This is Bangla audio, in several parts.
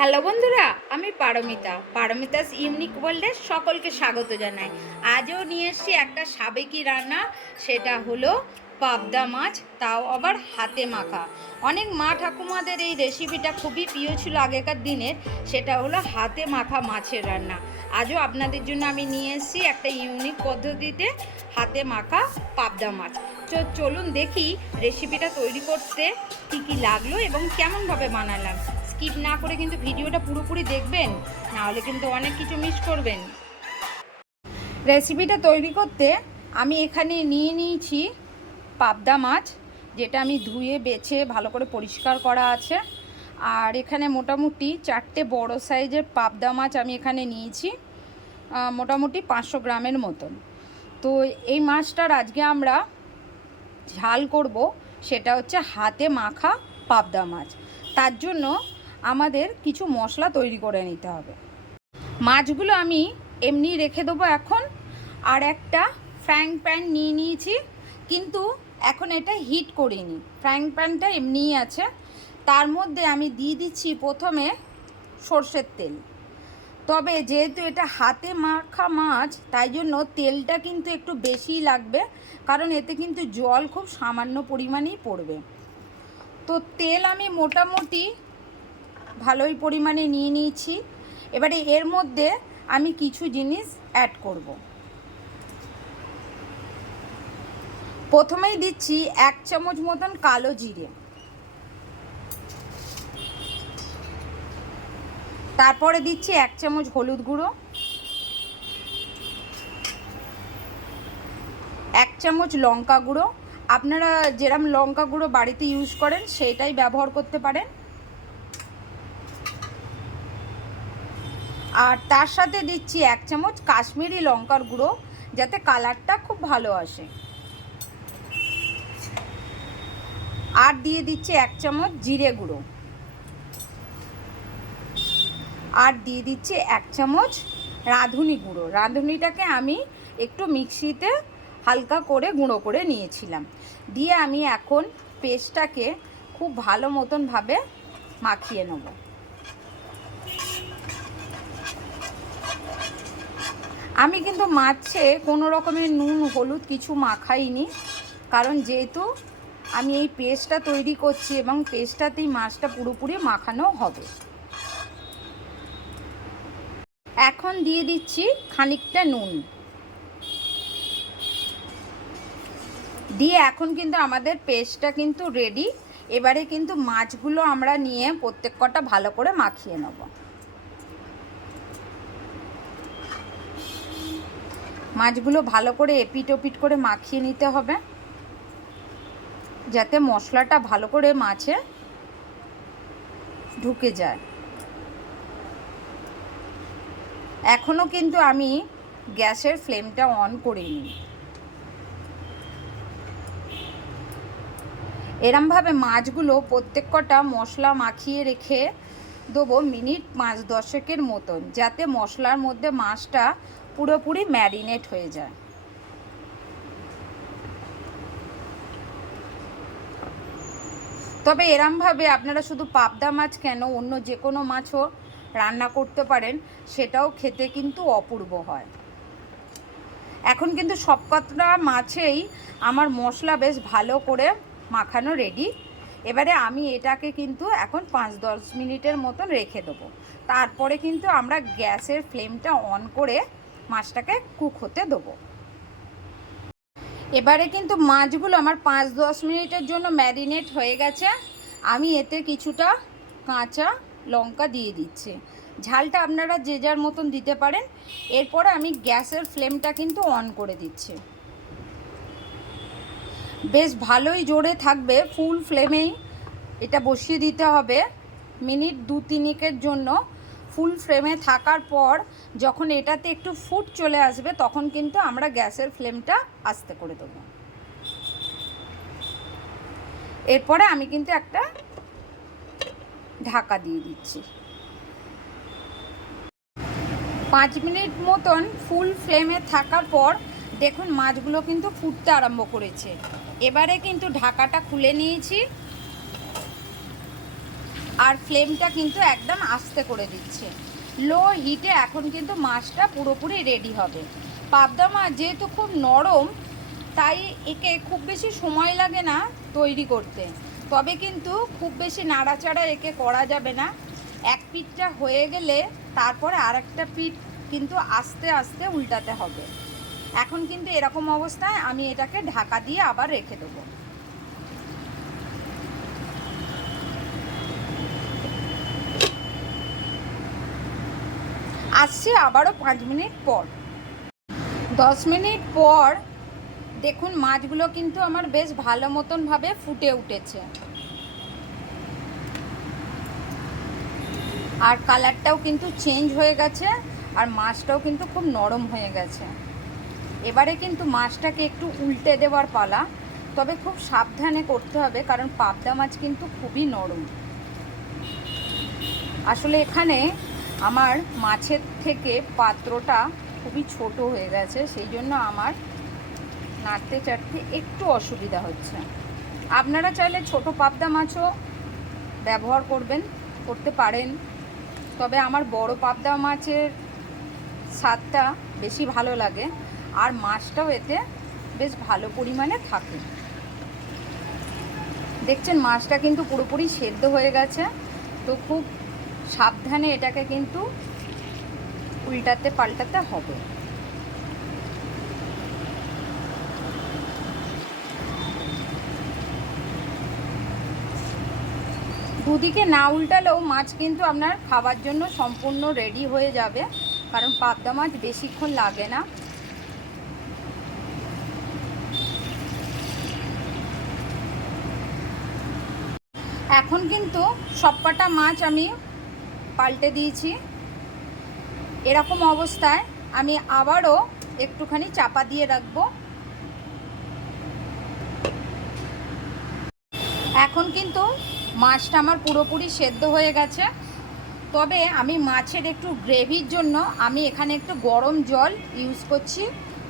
হ্যালো বন্ধুরা, আমি পারমিতাস ইউনিক ওয়ার্ল্ডে সকলকে স্বাগত জানাই। আজও নিয়ে এসেছি একটা সাবেকি রান্না, সেটা হলো পাবদা মাছ, তাও আবার হাতে মাখা। অনেক মা ঠাকুমাদের এই রেসিপিটা খুবই প্রিয় ছিল আগেকার দিনের, সেটা হলো হাতে মাখা মাছের রান্না। আজও আপনাদের জন্য আমি নিয়ে এসেছি একটা ইউনিক পদ্ধতিতে হাতে মাখা পাবদা মাছ। তো চলুন দেখি রেসিপিটা তৈরি করতে কী কী লাগলো এবং কেমনভাবে বানালাম। স্কিপ না করে কিন্তু ভিডিওটা পুরোপুরি দেখবেন, নাহলে কিন্তু অনেক কিছু মিস করবেন। রেসিপিটা তৈরি করতে আমি এখানে নিয়ে নিয়েছি পাবদা মাছ, যেটা আমি ধুয়ে বেছে ভালো করে পরিষ্কার করা আছে। আর এখানে মোটামুটি 4টে বড় সাইজের পাবদা মাছ আমি এখানে নিয়েছি, মোটামুটি 500 গ্রামের মতন। তো এই মাছটার আজকে আমরা ঝাল করব, সেটা হচ্ছে হাতে মাখা পাবদা মাছ। তার জন্য আমাদের কিছু মশলা তৈরি করে নিতে হবে। মাছগুলো আমি এমনি রেখে দেবো এখন। আর একটা ফ্রাইং প্যান নিয়ে নিয়েছি, কিন্তু এখন এটা হিট করিনি, ফ্রাইং প্যানটা এমনিই আছে। তার মধ্যে আমি দিয়ে দিচ্ছি প্রথমে সর্ষের তেল। তবে যেহেতু এটা হাতে মাখা মাছ, তাই জন্য তেলটা কিন্তু একটু বেশিই লাগবে, কারণ এতে কিন্তু জল খুব সামান্য পরিমাণেই পড়বে। তো তেল আমি মোটামুটি ভালোই পরিমাণে নিয়ে নিয়েছি। এবারে এর মধ্যে আমি কিছু জিনিস অ্যাড করব। প্রথমেই দিচ্ছি 1 চামচ মতন কালো জিরে, তারপরে দিচ্ছি 1 চামচ হলুদ গুঁড়ো, 1 চামচ লঙ্কা গুঁড়ো। আপনারা যেরকম লঙ্কা গুঁড়ো বাড়িতে ইউজ করেন সেটাই ব্যবহার করতে পারেন। আর তার সাথে দিচ্ছি 1 চামচ কাশ্মীরি লঙ্কার গুঁড়ো, যাতে কালারটা খুব ভালো আসে। আর দিয়ে দিচ্ছি 1 চামচ জিরে গুঁড়ো, আর দিয়ে দিচ্ছি 1 চামচ রাঁধুনি গুঁড়ো। রাঁধুনিটাকে আমি একটু মিক্সিতে হালকা করে গুঁড়ো করে নিয়েছিলাম। দিয়ে আমি এখন পেস্টটাকে খুব ভালো মতনভাবে মাখিয়ে নেব। আমি কিন্তু মাছে কোনো রকমের নুন হলুদ কিছু মাখাইনি, কারণ যেহেতু আমি এই পেস্টটা তৈরি করছি এবং পেস্টটাতেই মাছটা পুরোপুরি মাখানো হবে। এখন দিয়ে দিচ্ছি খানিকটা নুন, দিয়ে এখন কিন্তু আমাদের পেস্টটা কিন্তু রেডি। এবারে কিন্তু মাছগুলো আমরা নিয়ে প্রত্যেক কটা ভালো করে মাখিয়ে নেব। মাছগুলো ভালো করে এপিট ওপিট করে মাখিয়ে নিতে হবে, যাতে মশলাটা ভালো করে মাছে ঢুকে যায়। এখনও কিন্তু আমি গ্যাসের ফ্লেমটা অন করিনি। এরমভাবে মাছগুলো প্রত্যেক কটা মশলা মাখিয়ে রেখে দেবো মিনিট 5-10 মতন, যাতে মশলার মধ্যে মাছটা পুরোপুরি ম্যারিনেট হয়ে যায়। তবে এরমভাবে আপনারা শুধু পাবদা মাছ কেন, অন্য যে কোনো মাছও রান্না করতে পারেন, সেটাও খেতে কিন্তু অপূর্ব হয়। এখন কিন্তু সব কটা মাছেই আমার মশলা বেশ ভালো করে মাখানো রেডি। এবারে আমি এটাকে কিন্তু এখন 5-10 মিনিটের মতন রেখে দেবো। তারপরে কিন্তু আমরা গ্যাসের ফ্লেমটা অন করে মাছটাকে কুক হতে দেবো। এবারে কিন্তু মাছগুলো আমার 5-10 মিনিটের জন্য ম্যারিনেট হয়ে গেছে। আমি এতে কিছুটা কাঁচা লঙ্কা দিয়ে দিচ্ছি। ঝালটা আপনারা যে যার মতন দিতে পারেন। এরপরে আমি গ্যাসের ফ্লেমটা কিন্তু অন করে দিচ্ছি। বেশ ভালোই জোরে থাকবে, ফুল ফ্লেমেই এটা বসিয়ে দিতে হবে মিনিট 2-3 জন্য। ফুল ফ্লেমে থাকার পর যখন এটাতে একটু ফুট চলে আসবে, তখন কিন্তু আমরা গ্যাসের ফ্লেমটা আস্তে করে দেবো। এরপরে আমি কিন্তু একটা ঢাকা দিয়ে দিচ্ছি। 5 মিনিট মতন ফুল ফ্লেমে থাকার পর দেখুন মাছগুলো কিন্তু ফুটতে আরম্ভ করেছে। এবারে কিন্তু ঢাকাটা খুলে নিয়েছি। আর ফ্লেমটা কিন্তু একদম আস্তে করে দিচ্ছি। লো হিটে এখন কিন্তু মাছটা পুরোপুরি রেডি হবে। পাবদা মাছ যেহেতু খুব নরম, তাই একে খুব বেশি সময় লাগে না তৈরি করতে। তবে কিন্তু খুব বেশি নাড়াচাড়া একে করা যাবে না। এক পিঠটা হয়ে গেলে তারপরে আরেকটা পিঠ কিন্তু আস্তে আস্তে উল্টাতে হবে। এখন কিন্তু এরকম অবস্থায় আমি এটাকে ঢাকা দিয়ে আবার রেখে দেবো। আসছি আবারও 5 মিনিট পর। 10 মিনিট পর দেখুন মাছগুলো কিন্তু আমার বেশ ভালো মতনভাবে ফুটে উঠেছে, আর কালারটাও কিন্তু চেঞ্জ হয়ে গেছে, আর মাছটাও কিন্তু খুব নরম হয়ে গেছে। এবারে কিন্তু মাছটাকে একটু উল্টে দেওয়ার পালা, তবে খুব সাবধানে করতে হবে, কারণ পাবদা মাছ কিন্তু খুবই নরম। আসলে এখানে আমার মাছের থেকে পাত্রটা খুবই ছোট হয়ে গেছে, সেই জন্য আমার নাড়তে চাড়তে একটু অসুবিধা হচ্ছে। আপনারা চাইলে ছোট পাবদা মাছও ব্যবহার করতে পারেন, তবে আমার বড় পাবদা মাছের স্বাদটা বেশি ভালো লাগে, আর মাছটাও এতে বেশ ভালো পরিমাণে থাকে। দেখছেন মাছটা কিন্তু পুরোপুরি সেদ্ধ হয়ে গেছে, তো খুব সাবধানে এটাকে কিন্তু উল্টাতে পাল্টাতে হবে। দুদিকে না উল্টালেও মাছ কিন্তু আপনার খাবার জন্য সম্পূর্ণ রেডি হয়ে যাবে, কারণ পাবদা মাছ বেশিক্ষণ লাগে না। এখন কিন্তু সবকটা মাছ আমি পাল্টে দিয়েছি। এরকম অবস্থায় আমি আবারও একটুখানি চাপা দিয়ে রাখবো। এখন কিন্তু মাছটা আমার পুরোপুরি সেদ্ধ হয়ে গেছে, তবে আমি মাছের একটু গ্রেভির জন্য আমি এখানে একটু গরম জল ইউজ করছি,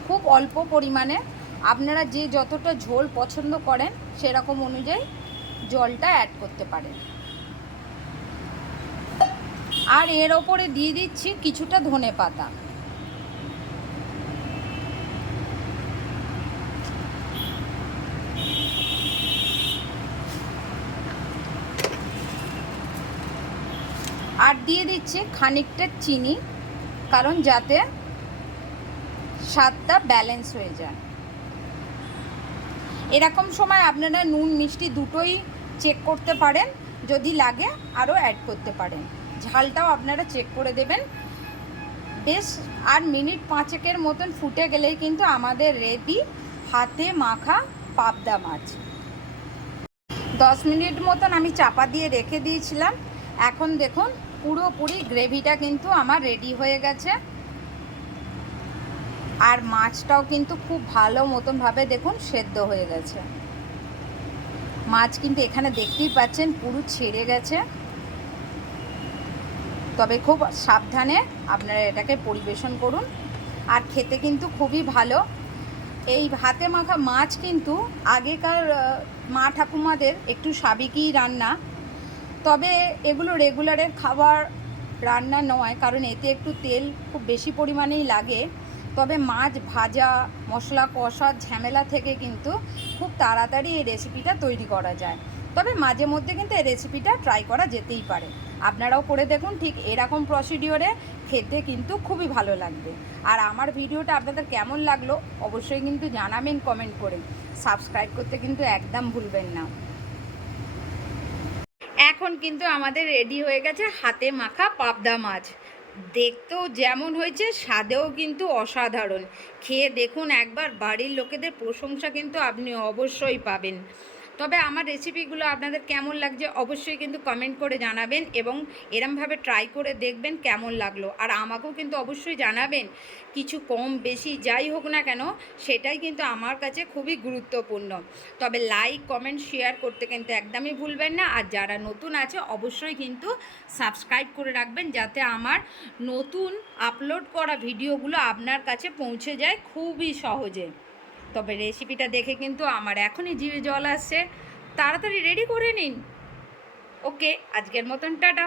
খুব অল্প পরিমাণে। আপনারা যে যতটা ঝোল পছন্দ করেন সেরকম অনুযায়ী জলটা অ্যাড করতে পারেন। আর এর ওপরে দিয়ে দিচ্ছি কিছুটা ধনেপাতা। আর দিয়ে দিচ্ছি খানিকটা চিনি, কারণ যাতে স্বাদটা ব্যালেন্স হয়ে যায়। এরকম সময় আপনারা নুন মিষ্টি দুটোই চেক করতে পারেন, যদি লাগে আরও অ্যাড করতে পারেন। ঝালটাও আপনারা চেক করে দেবেন। বেশ আর মিনিট 5 মতন ফুটে গেলেই কিন্তু আমাদের রেডি হাতে মাখা পাবদা মাছ। 10 মিনিট মতন আমি চাপা দিয়ে রেখে দিয়েছিলাম। এখন দেখুন পুরোপুরি গ্রেভিটা কিন্তু আমার রেডি হয়ে গেছে, আর মাছটাও কিন্তু খুব ভালো মতনভাবে দেখুন সেদ্ধ হয়ে গেছে। মাছ কিন্তু এখানে দেখতেই পাচ্ছেন পুরো ছেড়ে গেছে। তবে খুব সাবধানে আপনারা এটাকে পরিবেশন করুন, আর খেতে কিন্তু খুবই ভালো। এই হাতে মাখা মাছ কিন্তু আগেকার মা ঠাকুমাদের একটু সাবেকি রান্না, তবে এগুলো রেগুলারের খাবার রান্না নয়, কারণ এতে একটু তেল খুব বেশি পরিমাণেই লাগে। তবে মাছ ভাজা মশলা কষার ঝামেলা থেকে কিন্তু খুব তাড়াতাড়ি এই রেসিপিটা তৈরি করা যায়। তবে মাঝে মধ্যে কিন্তু এই রেসিপিটা ট্রাই করা যেতেই পারে। আপনারাও করে দেখুন, ঠিক এরকম প্রসিডিওরে খেতে কিন্তু খুবই ভালো লাগবে। আর আমার ভিডিওটা আপনাদের কেমন লাগলো অবশ্যই কিন্তু জানাবেন কমেন্ট করে। সাবস্ক্রাইব করতে কিন্তু একদম ভুলবেন না। এখন কিন্তু আমাদের রেডি হয়ে গেছে হাতে মাখা পাবদা মাছ। দেখতেও যেমন হয়েছে স্বাদেও কিন্তু অসাধারণ। খেয়ে দেখুন একবার, বাড়ির লোকেদের প্রশংসা কিন্তু আপনি অবশ্যই পাবেন। তবে আমার রেসিপিগুলো আপনাদের কেমন লাগছে অবশ্যই কিন্তু কমেন্ট করে জানাবেন, এবং এরমভাবে ট্রাই করে দেখবেন কেমন লাগলো। আর আমাকেও কিন্তু অবশ্যই জানাবেন, কিছু কম বেশি যাই হোক না কেন সেটাই কিন্তু আমার কাছে খুবই গুরুত্বপূর্ণ। তবে লাইক কমেন্ট শেয়ার করতে কিন্তু একদমই ভুলবেন না। আর যারা নতুন আছে অবশ্যই কিন্তু সাবস্ক্রাইব করে রাখবেন, যাতে আমার নতুন আপলোড করা ভিডিওগুলো আপনার কাছে পৌঁছে যায় খুবই সহজে। তবে রেসিপিটা দেখে কিন্তু আমার এখনই জিভে জল আসছে, তাড়াতাড়ি রেডি করে নিন। ওকে, আজকের মতন টাটা।